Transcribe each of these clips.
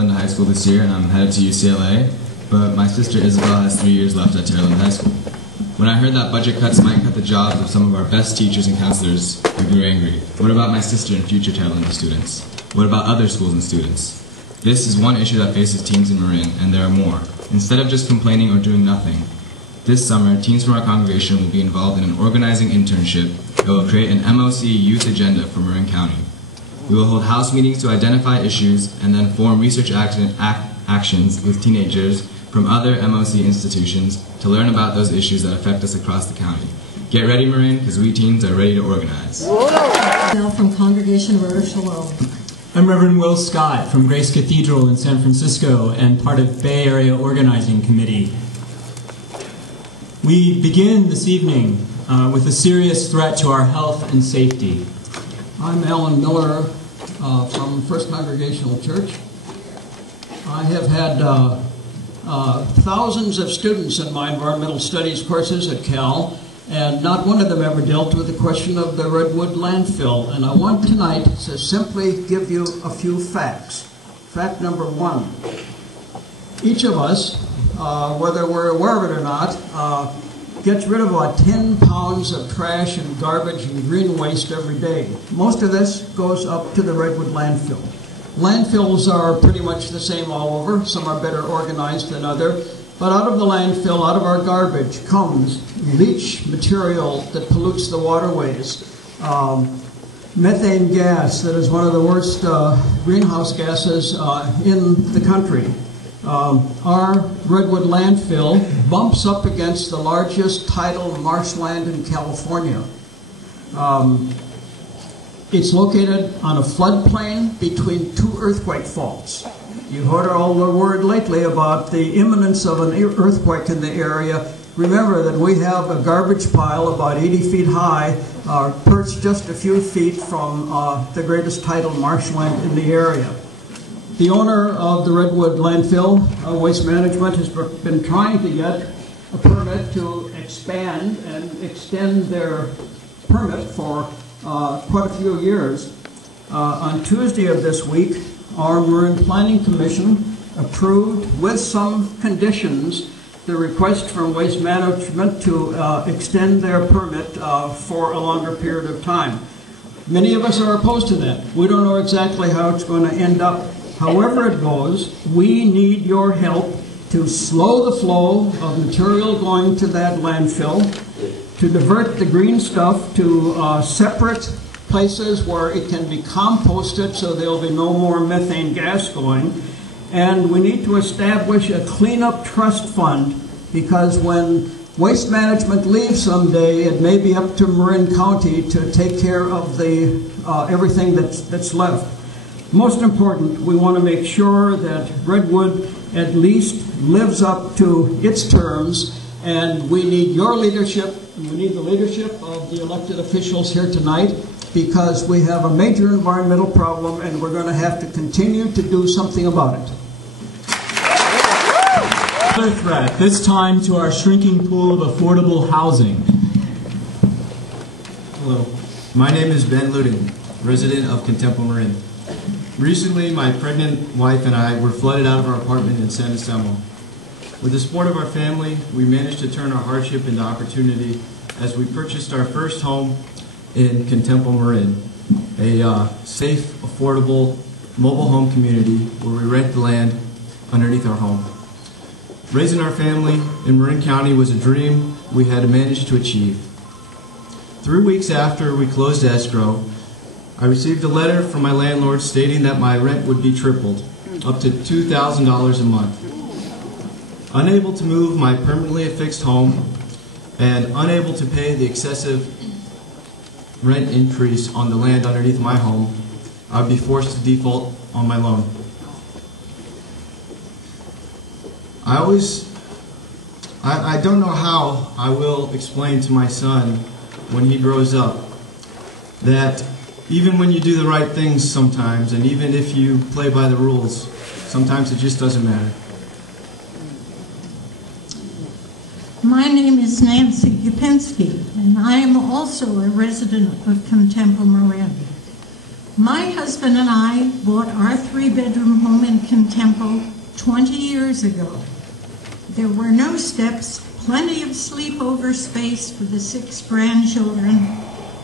Terreland High School this year, and I'm headed to UCLA, but my sister Isabel has 3 years left at Terreland High School. When I heard that budget cuts might cut the jobs of some of our best teachers and counselors, I grew angry. What about my sister and future Terreland students? What about other schools and students? This is one issue that faces teens in Marin, and there are more. Instead of just complaining or doing nothing, this summer, teens from our congregation will be involved in an organizing internship that will create an MOC youth agenda for Marin County. We will hold house meetings to identify issues and then form research actions with teenagers from other MOC institutions to learn about those issues that affect us across the county. Get ready, Marin, because we teens are ready to organize. Now from Congregation Rota Shalom. I'm Reverend Will Scott from Grace Cathedral in San Francisco and part of Bay Area Organizing Committee. We begin this evening with a serious threat to our health and safety. I'm Alan Miller from First Congregational Church. I have had thousands of students in my environmental studies courses at Cal, and not one of them ever dealt with the question of the Redwood landfill. And I want tonight to simply give you a few facts. Fact number one, each of us, whether we're aware of it or not, gets rid of about 10 pounds of trash and garbage and green waste every day. Most of this goes up to the Redwood landfill. Landfills are pretty much the same all over. Some are better organized than others. But out of the landfill, out of our garbage, comes leach material that pollutes the waterways. Methane gas, that is one of the worst greenhouse gases in the country. Our Redwood landfill bumps up against the largest tidal marshland in California. It's located on a floodplain between 2 earthquake faults. You've heard all the word lately about the imminence of an earthquake in the area. Remember that we have a garbage pile about 80 feet high, perched just a few feet from the greatest tidal marshland in the area. The owner of the Redwood landfill, Waste Management, has been trying to get a permit to expand and extend their permit for quite a few years. On Tuesday of this week, our Marin Planning Commission approved, with some conditions, the request from Waste Management to extend their permit for a longer period of time. Many of us are opposed to that. We don't know exactly how it's going to end up. However it goes, we need your help to slow the flow of material going to that landfill, to divert the green stuff to separate places where it can be composted so there'll be no more methane gas going. And we need to establish a cleanup trust fund, because when Waste Management leaves someday, it may be up to Marin County to take care of the everything that's left. Most important, we want to make sure that Redwood at least lives up to its terms, and we need your leadership, and we need the leadership of the elected officials here tonight, because we have a major environmental problem and we're going to have to continue to do something about it. Another threat, this time to our shrinking pool of affordable housing. Hello, my name is Ben Luding, resident of Contempo Marin. Recently, my pregnant wife and I were flooded out of our apartment in San Anselmo. With the support of our family, we managed to turn our hardship into opportunity as we purchased our first home in Contempo Marin, a safe, affordable, mobile home community where we rent the land underneath our home. Raising our family in Marin County was a dream we had managed to achieve. 3 weeks after we closed escrow, I received a letter from my landlord stating that my rent would be tripled, up to $2,000 a month. Unable to move my permanently affixed home and unable to pay the excessive rent increase on the land underneath my home, I would be forced to default on my loan. I don't know how I will explain to my son when he grows up that even when you do the right things sometimes, and even if you play by the rules, sometimes it just doesn't matter. My name is Nancy Gupinski, and I am also a resident of Contempo Marin. My husband and I bought our 3-bedroom home in Contempo 20 years ago. There were no steps, plenty of sleepover space for the 6 grandchildren,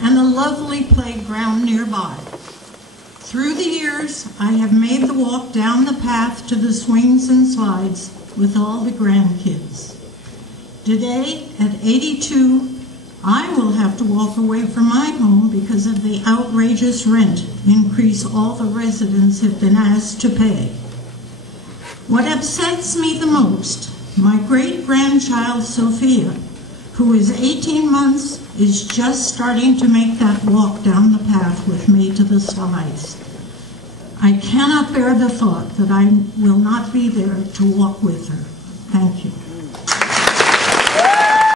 and a lovely playground nearby. Through the years, I have made the walk down the path to the swings and slides with all the grandkids. Today, at 82, I will have to walk away from my home because of the outrageous rent increase all the residents have been asked to pay. What upsets me the most, my great-grandchild Sophia, who is 18 months, is just starting to make that walk down the path with me to the slides. I cannot bear the thought that I will not be there to walk with her. Thank you.